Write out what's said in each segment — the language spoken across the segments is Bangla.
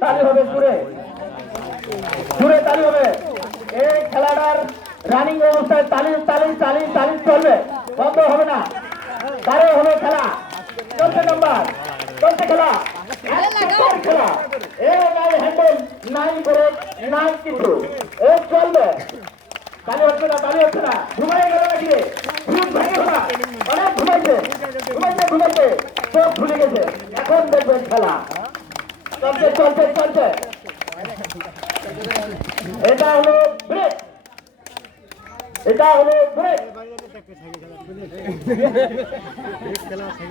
তালি হবে জুড়ে জুড়ে তালি হবে এই খেলাটার রানিং অবস্থায় তালি তালি তালি তালি চলবে। বন্ধ হবে না। তারে হবে খেলা চলছে নাম্বার। চলছে খেলা। খেলা এ নাই হ্যান্ডেল নাই করে। নাই কিছু এ চলবে তালি হচ্ছে না। তালি হচ্ছে না ঘুমাই গেল নাকি ঘুম ভেঙে ভুলে গেছে। এখন দেখবেন খেলা। চলছে চলছে চলছে। এটা হলো ব্রেক এটা হলো ব্রেক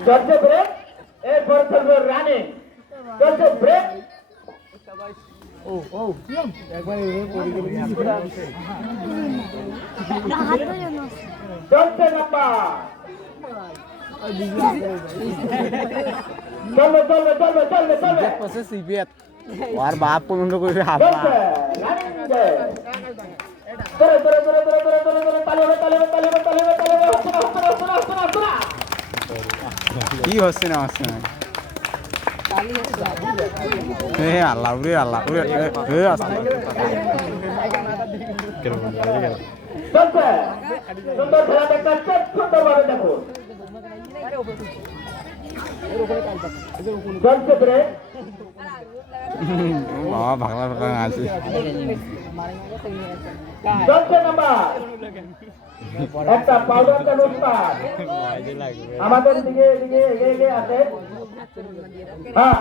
চলছে ব্রেক এরপর চলবে রানিং চলছে ব্রেক চলছে নাম্বার আর বাপ পর্যন্ত করে হবে কি হচ্ছে না হচ্ছে? না এ আল্লাহ উরে আল্লাহ উরে এ আস্তে সুন্দর খেলা সুন্দরভাবে দেখুন। চলছে ব্রেক আমাদের দিকে এদিকে এগিয়ে আছে। হ্যাঁ।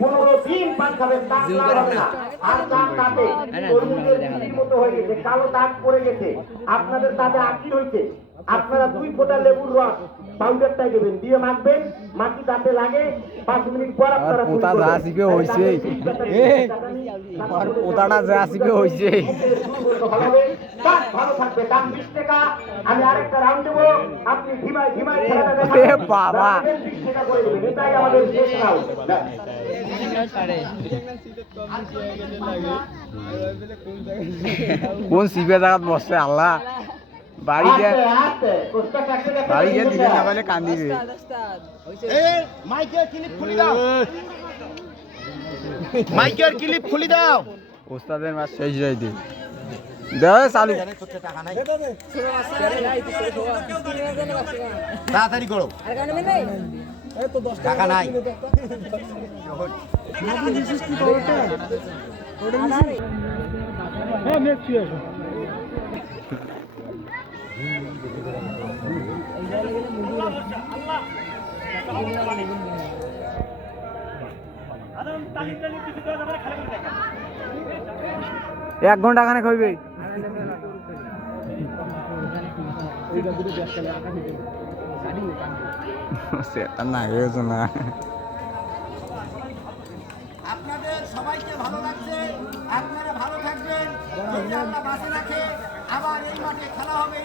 পনেরো দিন পান খাবেন দাগ হবে না। আর দাগ তাতে তরমুজের মতো হয়ে গেছে, কালো দাগ পড়ে গেছে। আপনাদের তাতে আঁকি হয়েছে আপনারা দুই ফোঁটা লেবুর রস পাউডারটাই দেবেন। দিয়ে মাখবেন মাটি তাতে লাগে পাঁচ মিনিট পর আপনারা পোতা যা। শিখে হইছে। আর পোতাটা যা শিখে হইছে ভালো থাকবে। দাম বিশ টাকা। আমি আরেকটা রাউন্ড দেবো। আপনি খেলাটা। এ বাবা। রাউন্ডের বিশ টাকা করে দেবেন। এটাই আমাদের শেষ রাউন্ড কোন সিপে জায়গাত বসছে আল্লাহ? বাড়ি গিয়ে আস্তে, আস্তে, কোষ্টা কাটতে কাটতে বাড়ি দিবে না। না পাইলে কান্দিবে মাইকের ক্লিপ খুলে দাও মাইকের ক্লিপ খুলে দাও ওস্তাদের মাছ শেষ যাইতে দেওয়া চালু তাড়াতাড়ি করো টাকা নাই এক ঘণ্টা খানে খাইবে। সেটা না গেছে না। আপনাদের সবাইকে ভালো লাগছে। আপনারা ভালো থাকবেন। যদি আল্লাহ বাঁচে রাখে। আবার এই মাঠে খেলা হবে